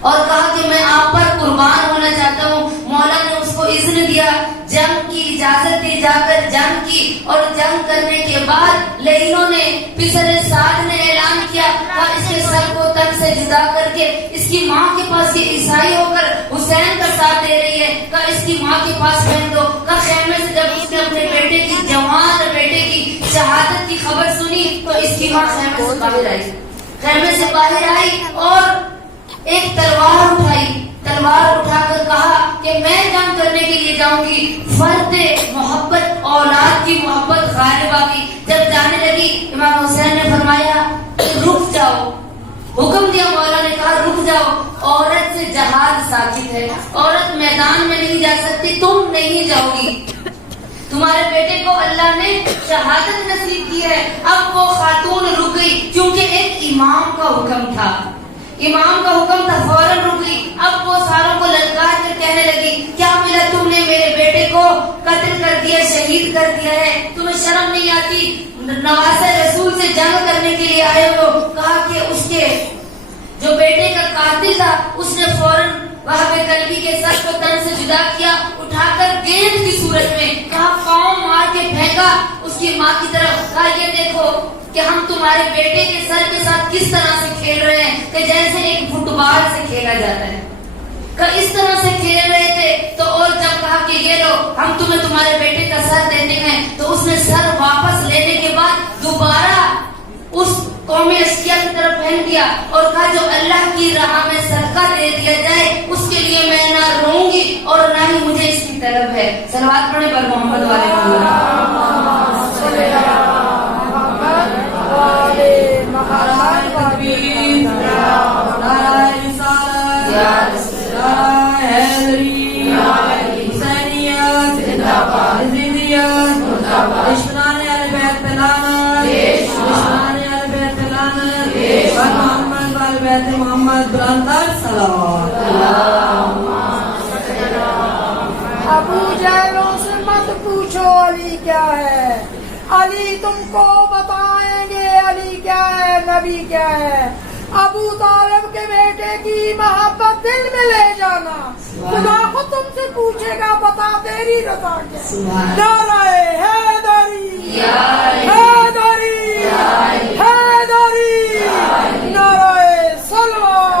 اور کہا کہ میں آپ پر قربان ہونا چاہتا ہوں. مولا نے اس کو اذن دیا, جنگ کی اجازت دی, جا کر جنگ کی. اور جنگ کرنے کے بعد لینوں نے, پسر سعد نے اعلان کیا کہ اس کے سر کو تن سے جدا کر کے اس کی ماں کے پاس, یہ عیسائی ہو کر حسین کا ساتھ دے رہی ہے, کہ اس کی ماں کے پاس پہن دو. کہ خیمے سے جب اس نے اپنے بیٹے کی, جوان بیٹے کی شہادت کی خبر سنی تو اس کی ماں خیمے سے باہر آئی, خیمے سے باہر آئی اور ایک تلوار اٹھائی. تلوار اٹھا کر کہا کہ میں جنگ کرنے کے لیے جاؤں گی. فرد محبت, اولاد کی محبت غالب آ گئی. جب جانے لگی امام حسین نے فرمایا کہ رک جاؤ, حکم دیا مولا نے, کہا رک جاؤ, عورت سے جہاد ساکت ہے, عورت میدان میں نہیں جا سکتی, تم نہیں جاؤ گی. تمہارے بیٹے کو اللہ نے شہادت نصیب کی ہے. اب وہ خاتون رک گئی کیونکہ ایک امام کا حکم تھا, امام کا حکم تھا, فوراً رک گئی. اب وہ ساروں کو للکار کر کہنے لگی کیا ملا, تم نے میرے بیٹے کو قتل کر دیا, شہید کر دیا ہے, تمہیں شرم نہیں آتی؟ نواسہ رسول سے جنگ کرنے کے لیے آئے ہو. کہا کہ اس کے جو بیٹے کا قاتل تھا اس نے فوراً وہب کلبی کے سر کو تن سے جدا کیا, اٹھا کر گیند کی صورت میں, کہا پاؤں مار کے پھینکا اس کی ماں کی طرف. کہا یہ دیکھو کہ ہم تمہارے بیٹے کے سر کے ساتھ کس طرح سے کھیل رہے ہیں, کہ جیسے ایک فٹ بال سے کھیلا جاتا ہے, کہ اس طرح سے کھیل رہے تھے. تو اور جب کہا کہ یہ لو ہم تمہیں تمہارے بیٹے کا سر دیتے ہیں, تو اس نے سر واپس لینے کے بعد دوبارہ اس قوم اشکیا کی طرف پھینک دیا اور کہا جو اللہ کی راہ میں صدقہ دے دیا جائے اس کے لیے میں نہ روؤں گی اور نہ ہی مجھے اس کی طلب ہے. صلوات پڑھیں بر محمد والے محمد ابو جہلوں سے مت پوچھو علی کیا ہے, علی تم کو بتائیں گے علی کیا ہے, نبی کیا ہے. ابو طالب کے بیٹے کی محبت دل میں لے جانا, خدا خود تم سے پوچھے گا بتا تیری رضا کیا. نعرہ حیدری حیدری حیدری, نعرہ سلوات.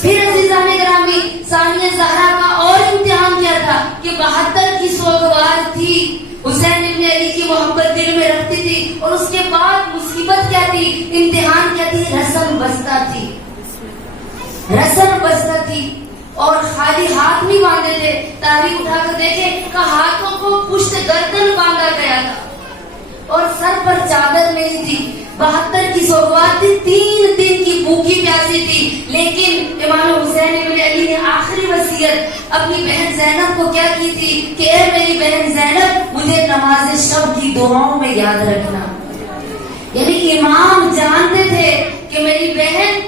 پھر عزیزان گرامی ثانیہ زہرا کا اور امتحان کیا تھا کہ 72 کی سوگوار تھی، حسین ابن علی کی محبت دل میں رکھتی تھی، اور اس کے بعد مصیبت کیا تھی، امتحان کیا تھی، رسم بستہ تھی، رسم بستہ تھی، اور خالی ہاتھ نہیں باندھے تھے. تاریخ اٹھا کر دیکھیں کہ ہاتھوں کو پشت گردن باندھا گیا تھا اور سر پر چادر نہیں تھی. 72 کی سوگوار تھی، 3 دن کی بھوکی پیاسی تھی، لیکن امام حسین ابن علی نے آخری وصیت اپنی بہن زینب کو کیا کی تھی کہ اے میری بہن زینب، مجھے نماز شب کی دعاؤں میں یاد رکھنا. یعنی امام جانتے تھے کہ میری بہن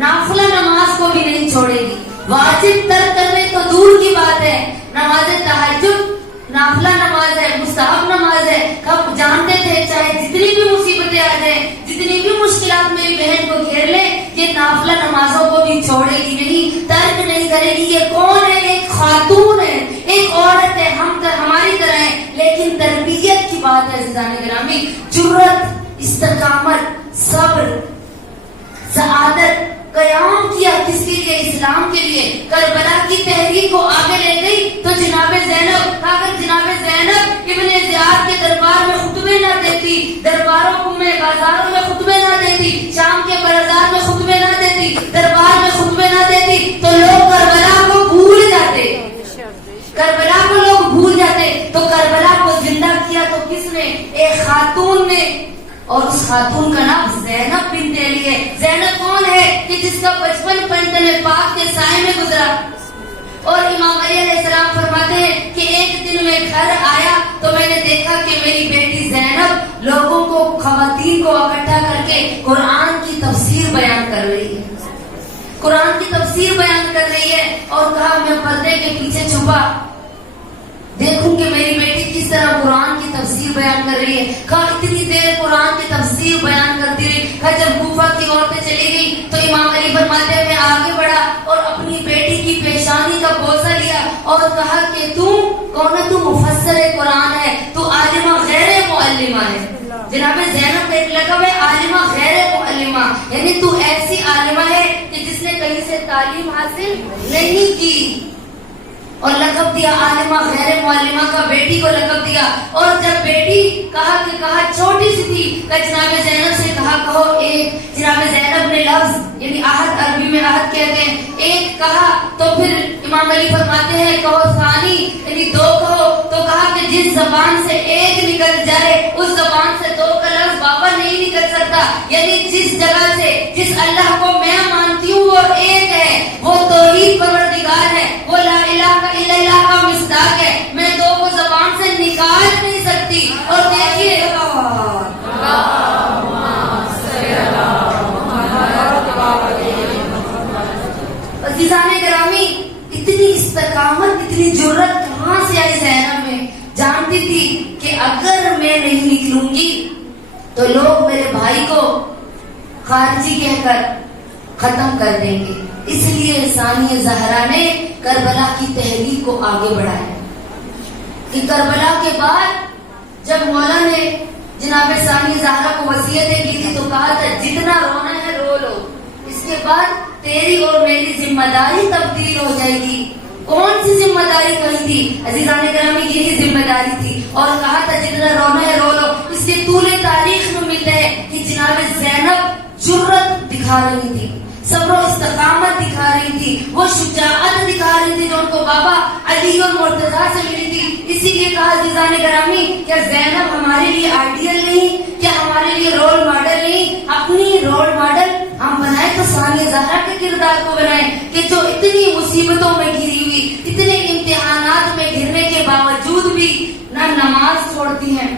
نافلہ نماز کو بھی نہیں چھوڑے گی. واجب ترک کرنے تو دور کی بات ہے، نماز تہجد نافلہ نماز ہے، مستحب نماز ہے. کب جانتے تھے چاہے جتنی بھی مصیبتیں آ جائیں، جتنی بھی مشکلات میری بہن کو گھیر لیں، یہ نافلہ نمازوں کو بھی چھوڑے گی نہیں، ترک نہیں کرے گی. یہ کون ہے؟ ایک خاتون ہے، ایک عورت ہے، ہماری طرح ہے، لیکن تربیت کی بات ہے عزیزان گرامی. جرأت، استقامت، صبر، سعادت. قیام کیا کس کے لیے؟ اسلام کے لیے. کربلا کی تحریک کو آگے لے گئی تو جناب زینب، اگر جناب زینب ابن زیاد کے دربار میں خطبے نہ دیتی، درباروں میں بازاروں میں خطبے نہ دیتی، شام کے بازار میں خطبے نہ دیتی، دربار میں خطبے نہ دیتی، تو لوگ کربلا کو بھول جاتے، کربلا کو لوگ بھول جاتے. تو کربلا کو زندہ کیا تو کس نے؟ ایک خاتون نے، اور اس خاتون کا نام زینب بنت علی ہے. زینب کون ہے؟ کہ جس کا بچپن پنجتن پاک کے سائے میں گزرا. اور امام علی علیہ السلام فرماتے ہیں کہ ایک دن میں گھر آیا تو میں نے دیکھا کہ میری بیٹی زینب لوگوں کو، خواتین کو اکٹھا کر کے قرآن کی تفسیر بیان کر رہی ہے، قرآن کی تفسیر بیان کر رہی ہے. اور کہا میں پردے کے پیچھے چھپا دیکھوں کہ میری بیٹی کس طرح قرآن کی تفسیر بیان کر رہی ہے. کہا اتنی دیر قرآن کی تفسیر بیان کرتی رہی. کہا جب کوفہ کی عورتیں چلی گئی تو امام علی فرماتے ہیں میں آگے بڑھا اور اپنی بیٹی کی پیشانی کا بوسہ لیا اور کہا کہ تم کون ہے؟ تو مفسر قرآن ہے، تو عالمہ غیر معلمہ ہے. جناب زینب کا ایک لقب ہے عالمہ غیر معلمہ، یعنی تو ایسی عالمہ ہے کہ جس نے کہیں سے تعلیم حاصل نہیں کی، اور لقب دیا عالمہ غیر معلمہ کا. بیٹی کو لقب دیا. اور جب بیٹی کہا چھوٹی سی تھی، کہ جناب زینب سے کہو ایک. جناب زینب نے لفظ یعنی عہد، عربی میں عہد کہتے ہیں، ایک کہا تو پھر امام علی فرماتے ہیں کہو ثانی یعنی 2 کہو. تو کہا کہ جس زبان سے ایک نکل جائے اس زبان سے 2 کا لفظ بابا نہیں نکل سکتا. یعنی جس جگہ سے جس اللہ کو میں مانتی ہوں وہ ایک ہے، وہ توحید پروردگار ہے، وہ لا الہ الا اللہ کا مصداق ہے. میں 2 کو زبان سے نکال نہیں سکتی. اور دیکھیے عزیزان گرامی، اتنی استقامت، اتنی جرأت کہاں سے آئی زینب میں؟ جانتی تھی کہ اگر میں نہیں نکلوں گی تو لوگ میرے بھائی کو خارجی کہہ کر ختم کر دیں گے. اس لیے ثانیہ زہرا نے کربلا کی تحریک کو آگے بڑھایا کہ کربلا کے بعد جب مولا نے جناب ثانیہ زہرا کو وصیتیں کی تھی تو کہا تھا جتنا رونا ہے رو لو، اس کے بعد تیری اور میری ذمہ داری تبدیل ہو جائے گی. کون سی ذمہ داری کہی تھی عزیزان گرامی؟ یہی ذمہ داری تھی. اور کہا تھا جتنا رونا ہے رو لو. اس کے طول تاریخ میں ملتا ہے کہ جناب زینب جرأت دکھا رہی تھی، صبر و استقامت دکھا رہی تھی، وہ شجاعت دکھا رہی تھی جو ان کو بابا علی اور مرتضیٰ سے ملی تھی. اسی لیے کہا عزیزان گرامی کیا زینب ہمارے لیے آئیڈیل نہیں؟ کیا ہمارے لیے رول ماڈل نہیں؟ اپنی رول ماڈل ہم بنائے تو ثانیہ زہرا کے کردار کو بنائے کہ جو اتنی مصیبتوں میں گھری ہوئی، اتنے امتحانات میں گھرنے کے باوجود بھی نہ نماز چھوڑتی ہیں،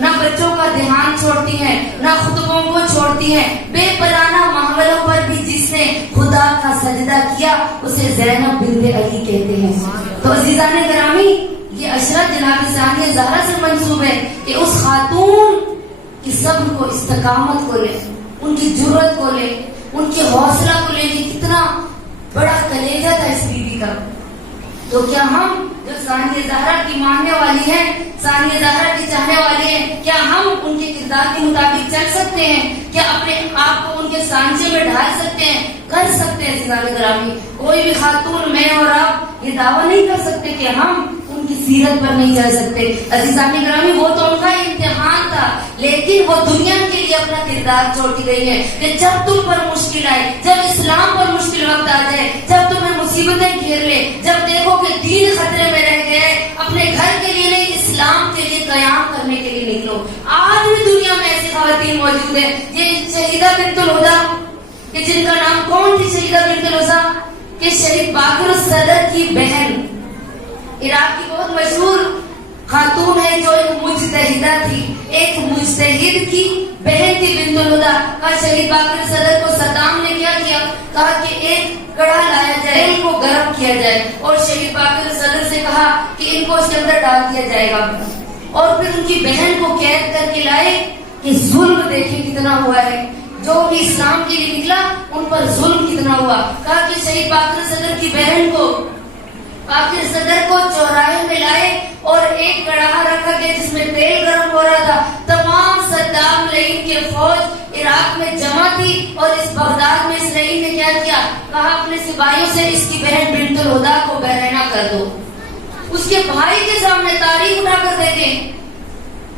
نہ بچوں کا دھیان چھوڑتی ہیں، نہ خطبوں کو چھوڑتی ہیں. بے پرانہ ماحولوں پر بھی جس نے خدا کا سجدہ کیا اسے زینب بنت علی کہتے ہیں. تو عزیزان گرامی یہ عشرت جناب ثانیہ زہرا سے منسوب ہے کہ اس خاتون کی صبر کو، استقامت کو لے، ان کی جرأت کو لے، ان کے حوصلہ کو لے کہ کتنا بڑا کلیجہ تھا اس بیوی کا. تو کیا ہم جو ثانیہ زہرا کی ماننے والی ہیں، ثانیہ زہرا کی چاہنے والی ہیں، کیا ہم ان کے کردار کے مطابق چل سکتے ہیں؟ کیا اپنے آپ کو ان کے سانچے میں ڈھال سکتے ہیں؟ کر سکتے ہیں عزیزان گرامی. کوئی بھی خاتون، میں اور آپ یہ دعویٰ نہیں کر سکتے کہ ہم ان کی سیرت پر نہیں چل سکتے. عزیزان گرامی وہ تو ان کا امتحان تھا، لیکن وہ دنیا کے لیے اپنا کردار چھوڑ کے گئی ہے کہ جب تم پر مشکل آئے، جب اسلام پر مشکل وقت آ جائے، جب تمہیں مصیبتیں گھیر لے، جب دیکھو کہ دین خطرے میں رہ گئے، اپنے گھر کے لیے نہیں اسلام کے لیے قیام کرنے کے لیے نکلو. آج بھی دنیا میں ایسی خواتین موجود ہیں. یہ شہیدہ بنت الہدیٰ کہ جن کا نام کون تھی؟ شہیدہ بنت الہدیٰ کہ شہید باقر الصدر کی بہن، عراق کی بہت مشہور خاتون ہے جو ایک مجتہدہ تھی، ایک مجتہد کی بہن تھی بنت الہدیٰ. کا شہید باقر الصدر کو صدام نے کیا کیا؟ کہا کہ ایک کڑھا لایا جائے، ان کو گرم کیا جائے، اور شہید باقر الصدر سے کہا کہ ان کو اس کے اندر ڈال دیا جائے گا، اور پھر ان کی بہن کو قید کر کے لائے کہ ظلم دیکھیں کتنا ہوا ہے. جو بھی اسلام کے لیے نکلا ان پر ظلم کتنا ہوا. کہا کہ شہید باقر الصدر کی بہن کو، باقر الصدر کو چوراہے میں لائے اور ایک کڑاہا رکھا گیا جس میں تیل گرم ہو رہا تھا. تمام صدام لعین کے فوج عراق میں جمع تھی، اور اس بغداد میں اس لعین نے کیا کیا؟ کہا اپنے سپاہیوں سے اس کی بہن بنت الہدیٰ کو بحرینہ کر دو. اس کے بھائی کے سامنے تاریخ اٹھا کر دیکھیں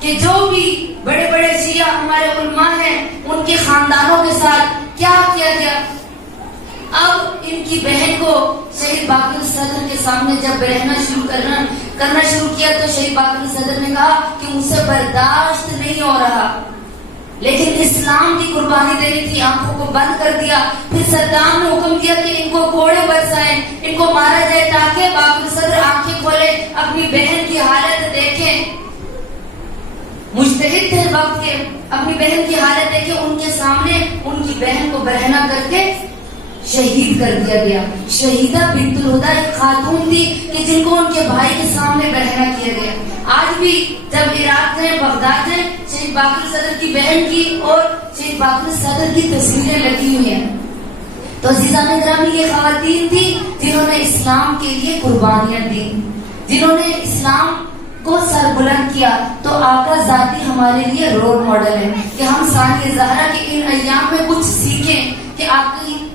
کہ جو بھی بڑے بڑے شیعہ ہمارے علماء ہیں ان کے خاندانوں کے ساتھ کیا کیا گیا. اب ان کی بہن کو شہید باقر الصدر کے سامنے جب رہنا کرنا شروع کیا تو شہید باقر الصدر نے کہا کہ مجھ سے برداشت نہیں ہو رہا، لیکن اسلام کی قربانی دینی تھی. آنکھوں کو بند کر دیا. پھر صدام نے حکم دیا کہ ان کو کوڑے برسائیں، ان کو مارا جائے تاکہ باقر الصدر آنکھیں کھولے، اپنی بہن کی حالت دیکھیں. مجتہد تھے وقت کے، اپنی بہن کی حالت دیکھیں. ان کے سامنے ان کی بہن کو برہنہ کر کے شہید کر دیا گیا. شہیدہ بنت الہدیٰ ایک خاتون تھی کہ جن کو ان کے بھائی کے سامنے برہنہ کیا گیا. آج بھی جب عراق میں، بغداد میں شہید باقر الصدر کی بہن کی اور شہید باقر الصدر کی تصویریں لگی ہوئی ہیں. تو عزیزان گرامی یہ خواتین تھی جنہوں نے اسلام کے لیے قربانیاں دی، جنہوں نے اسلام کو سر بلند کیا. تو آقا ذاتی ہمارے لیے رول ماڈل ہے کہ ہم ثانیہ زہرا کے ان ایام میں کچھ سیکھیں کہ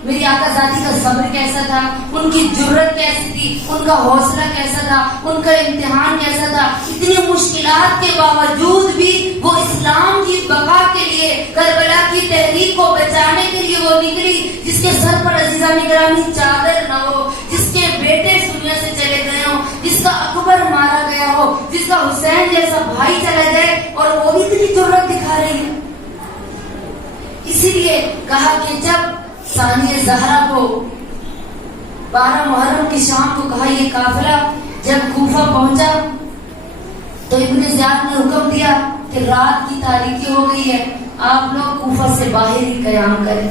میری آقا ذاتی کا صبر کیسا تھا، ان کی جرت کیسی تھی، ان کا حوصلہ کیسا تھا، ان کا امتحان کیسا تھا. اتنی مشکلات کے باوجود بھی وہ اسلام کی بقا کے لیے، کربلا کی تحریک کو بچانے کے لیے وہ نکلی، جس کے سر پر عزیزان گرامی چادر نہ ہو، جس کے بیٹے اس دنیا سے چلے گئے ہوں، جس کا اکبر مارا گیا ہو، جس کا حسین جیسا بھائی چلا جائے، اور وہ اتنی جرت دکھا رہی ہے. اسی لیے کہا کہ جب ثانیہ زہرا کو 12 محرم کی شام کو کہا یہ قافلہ جب کوفہ پہنچا تو ابن زیاد نے حکم دیا کہ رات کی تاریکی ہو گئی ہے، آپ لوگ کوفہ سے باہر ہی قیام کریں.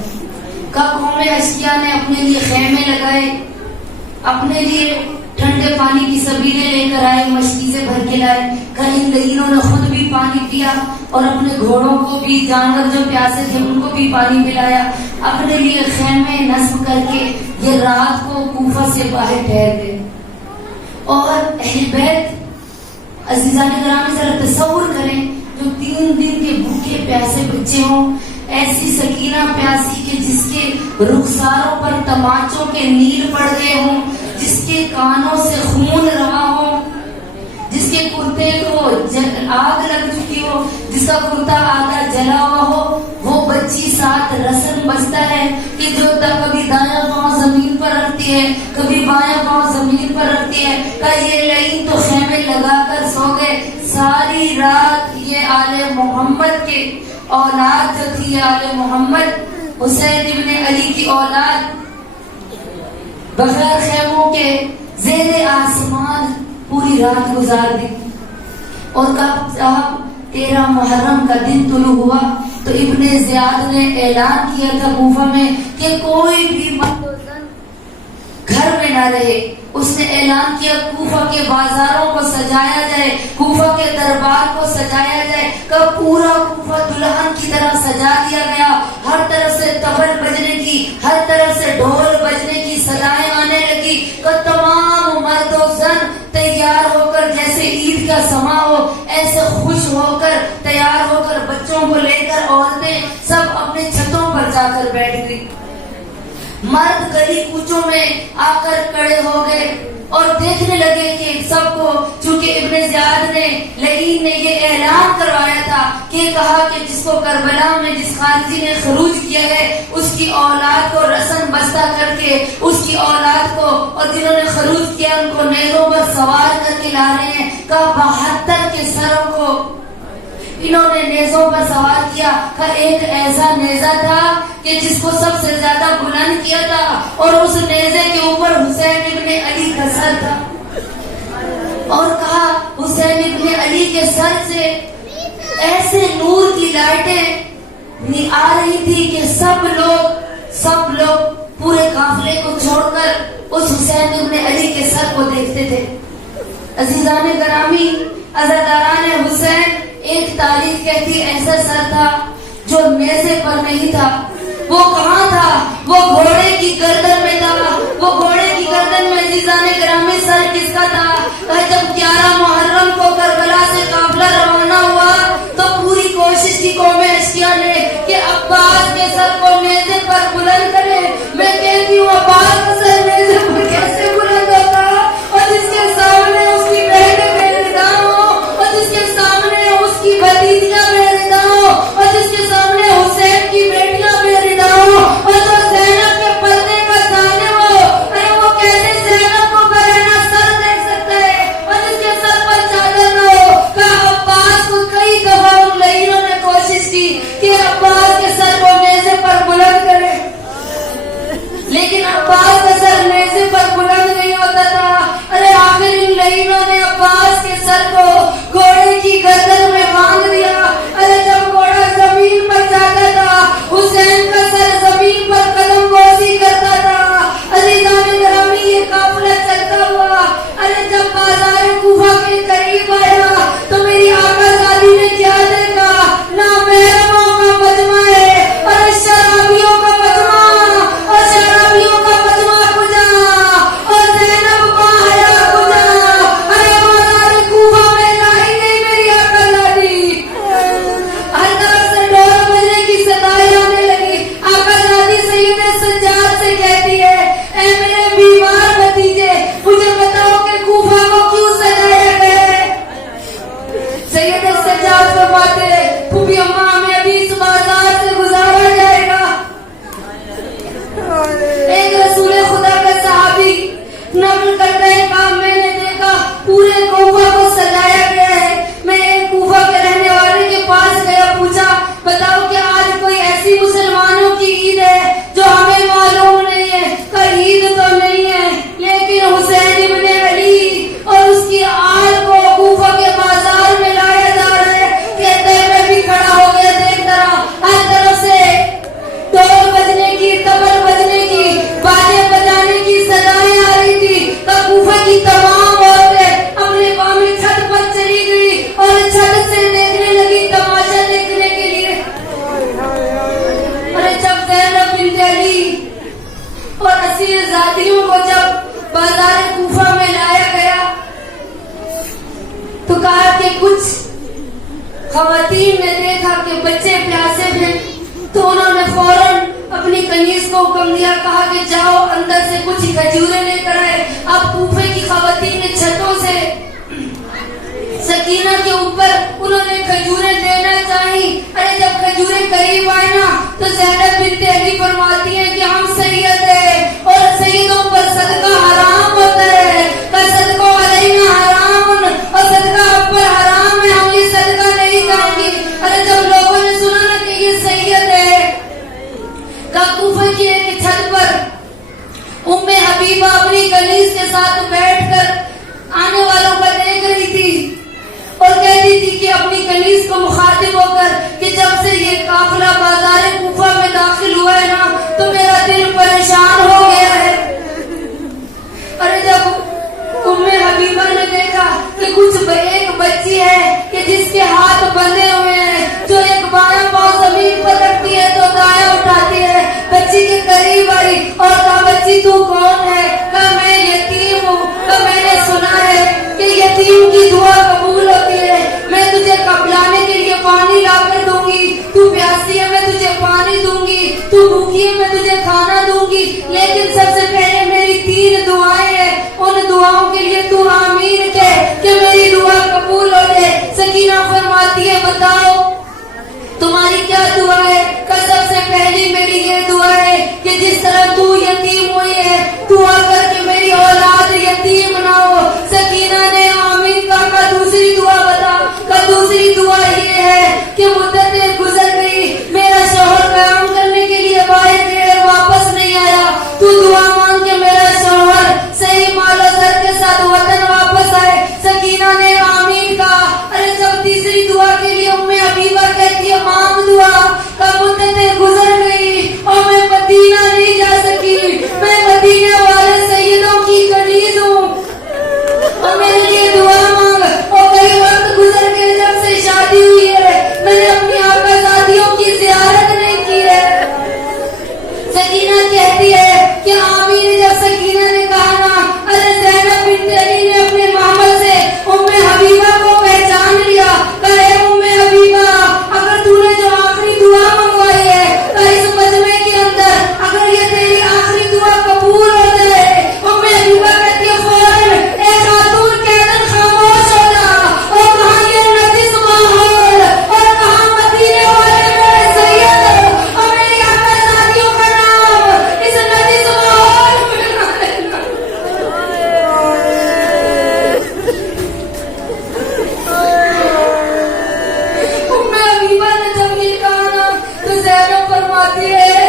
قوم اشقیاء نے اپنے لیے خیمے لگائے، اپنے لیے ٹھنڈے پانی کی سبیلیں لے کر آئے، مشکیزیں بھر کے لائے. کہیں لعینوں نے خود بھی پانی پیا اور اپنے گھوڑوں کو بھی، جانور جو پیاسے تھے ان کو بھی پانی پلایا. اپنے لیے خیمے نصب کر کے یہ رات کو کوفہ سے باہر ٹھہر گئے. اور اہل بیت عزیزان گرامی ذرا تصور کریں جو 3 دن کے بھوکے پیاسے بچے ہوں، ایسی سکینہ پیاسی کہ جس کے رخساروں پر تماچوں کے نیل پڑ گئے ہوں، جس کے کانوں سے خون روا ہو، جس کے کرتے کو آگ لگ چکی ہو، جس کا کرتا آدھا جلا ہوا ہو. وہ بچی ساتھ رسن بجتا ہے کہ جو کبھی دایاں پاؤں زمین پر رکھتی ہے، کبھی بایاں پاؤں زمین پر رکھتی ہے. کہ یہ لعین تو خیمے لگا کر سو گئے. ساری رات یہ آل محمد کے اولاد جو تھی، آل محمد حسین ابن علی کی اولاد، بغیر خیموں کے زیر آسمان پوری رات گزار دی. اور کب صاحب 13 محرم کا دن طلوع ہوا تو ابن زیاد نے اعلان کیا تھا کوفہ میں کہ کوئی بھی مرد و زن گھر میں نہ رہے. اس نے اعلان کیا کوفہ کے بازاروں کو سجایا جائے، کوفہ کے دربار کو سجایا جائے. کہ پورا کوفہ دلہن کی طرح سجا دیا گیا. ہر طرف سے طبل بجنے کی، ہر طرف سے ڈھول بجنے کی صدائیں آنے لگی. کہ تمام مرد و زن تیار ہو کر، جیسے عید کا سما ہو ایسے خوش ہو کر تیار ہو کر بچوں کو آ کر بیٹھ گئی. مرد گلی کوچوں میں آ کر کھڑے ہو گئے اور دیکھنے لگے کہ سب کو, چونکہ ابن زیاد نے لعین نے یہ اعلان کروایا تھا کہ کہا کہ جس کو کربلا میں جس خارجی نے خروج کیا ہے اس کی اولاد کو رسن بستہ کر کے اس کی اولاد کو, اور جنہوں نے خروج کیا ان کو نیزوں پر سوار کر کے لا رہے ہیں. کا 72 کے سروں کو انہوں نے نیزوں پر سوار کیا. کا ایک ایسا نیزہ تھا کہ جس کو سب سے زیادہ بلند کیا تھا اور اس نیزے کے اوپر حسین ابن علی کا سر تھا. اور کہا حسین ابن علی کے سر سے ایسے نور کی لائٹیں آ رہی تھی کہ سب لوگ پورے قافلے کو چھوڑ کر اس حسین ابن علی کے سر کو دیکھتے تھے. عزیزان گرامی, عزاداران حسین, ایک تاریخ کہتی ایسا سر تھا جو نیزے پر نہیں تھا. وہ کہاں تھا؟ وہ گھوڑے کی گردن میں تھا. وہ گھوڑے کی گردن میں عزیزان گرامی سر کس کا تھا؟ جب 11 محرم کو کربلا سے قافلہ روانہ ہوا تو پوری کوشش کی قوم اشقیاء نے کہ عباس کے سر کو نیزے پر بلند کرے. میں کہتی ہوں عباس کا سر نیزے پر کیسے بلند ہوتا؟ اور جس کے سامنے اس کی بہن بے ردا ہو, اور جس کے سامنے اس کی بھتیجیاں بے ردا ہو, اور جس کے سامنے حسین کی بیٹیاں بے ردا ہو, اور جو زینب کے پردے کا ظالم ہو, ارے وہ کیسے زینب کو برہنہ سر دیکھ سکتا ہے؟ اور جس کے سر پر چادر نہ ہو. کہ عباس کو کئی دفعہ ان لعینوں نے کوشش کی کہ عباس کے سر کو نیزے پر بلند کرے, لیکن عباس کا سر نیزے پر بلند نہیں ہوتا تھا. ارے آخر ان لعینوں نے عباس کے سر کو گھوڑے کی گردن میں باندھ دیا. ارے جب گھوڑا زمین پر جاتا تھا حسین کا سر زمین پر قدم بوسی کرتا تھا. عزیزان گرامی, یہ قافلہ چلتا ہوا ارے جب بازار کوفہ کے قریب آیا تو میری آقا زادی نے کیا دیکھا؟ نہ محرموں کا مجمع ہے اور شرابیوں کا مجمع, اور شرابیوں کا مجمع کجا, اور زینب کا حیا کجا. ارے بازار کوفہ میں لائی نہیں میری آقا زادی. ہر طرف سے ڈور بجنے کی صدائیں آنے لگی. آقا زادی سید سجاد سے کہتی ہے, اے میرے بیمار بھتیجے, مجھے بتاؤ کہ کوفہ کو کیوں سجایا گیا ہے؟ سید سجاد فرماتے ہیں, پھوپھی اماں ہمیں ابھی اس بازار سے گزارا جائے گا. ایک رسول خدا کا صحابی نقل کرتا ہے, کام میں نے دیکھا پورے کوفہ کو سجایا گیا ہے. میں ایک کوفہ کے رہنے والے کے پاس گیا, پوچھا بتاؤ کہ آج کوئی ایسی مسلمانوں کی عید ہے جو ہمیں معلوم نہیں ہے؟ کہ عید تو نہیں ہے, لیکن حسین ابن علی اور اس کی آل کو کوفہ کے بازار میں لایا جا رہا ہے. کہتے ہیں میں بھی کھڑا ہو گیا, دیکھتا رہا. ہر طرف سے ڈول بجنے کی, تبل بجنے کی, باجے بجانے کی صدائیں آ رہی تھی. کوفہ کی تمام عورتیں اپنے قومی چھت پر چلی گئی اور چھت سے دیکھنے لگی تماشا دیکھنے کے لیے. ارے جب زینب بنت علی اور اسیر زادیوں کو جب بازار کوفہ میں لایا گیا تو کہا کہ کچھ خواتین نے دیکھا کہ بچے پیاسے ہیں تو انہوں نے فوراً اپنی کنیز کو حکم دیا, کہا کہ جاؤ اندر سے کچھ کھجوریں لے کر آئے. اب کوفے کی خواتین نے چھتوں سے سکینہ کے اوپر انہوں نے کھجوریں دینا چاہی. ارے جب کھجوریں قریب آئے نا تو زینب بنت علی فرماتی ہیں کہ ہم سید ہیں اور سیدوں پر صدقہ حرام ہوتا ہے. صدقہ علینا حرام اور صدقہ ہم پر حرام ہے, ہم یہ صدقہ نہیں کھائیں گے. ارے جب لوگوں نے سنا نا کہ یہ سید ہے, کوفہ کی ایک چھت پر ام حبیبہ اپنی کنیز کے ساتھ بیٹھ کر آنے والوں کو دیکھ رہی تھی اور کہتی تھی کہ اپنی کنیز کو مخاطب طرح تو یتیم ہوئی ہے، دعا کر کے میری اولاد یتیم نہ ہو۔ سکینہ نے آمین کہا۔ کا دوسری دعا بتا، کا دوسری دعا یہ ہے کہ مدتیں گزر گئی، میرا شوہر قیام کرنے کے لیے باہر گئے، واپس نہیں آیا، تو دعا مانگ کے میرا شوہر صحیح مال و زر کے ساتھ وطن واپس آئے۔ سکینہ نے آمین کہا۔ ارے جب تیسری دعا کے لیے ام حبیبہ کہتی ہے مانگ دعا، کا مدتیں گزر گئی اور میں مدینہ نہیں جا سکی، میں مدینے والے سیدوں کی کنیز ہوں اور میرے لیے دعا مانگ۔ اور کئی وقت گزر گئے جب سے شادی ہوئی ہے، میں نے اپنی آقا زادیوں کی زیارت نہیں کی ہے۔ سکینہ کہتی ہے کہ آمین جب سکینہ نے کہا نا، ارے زینب بنت علی نے اپنے محمل سے ام حبیبہ کو پہچان لیا۔ کہے ام حبیبہ اگر تو نے جو آخری دعا منگوائی ہے، تو اس مجمع کے اندر اگر یہ تیری آخری دعا قبول ہو جائے، ام حبیبہ کہتی ہے فوراً اے خاتون کہتن خاموش ہو جا، اور کہاں یہ نجس ماحول، اور کہاں مدینے والے میرے سید اور میری آقا زادیوں کا نام اس نجس ماحول میں نہ لینا۔ ام حبیبہ نے جب یہ کہا نا، تو زینب فرماتی ہے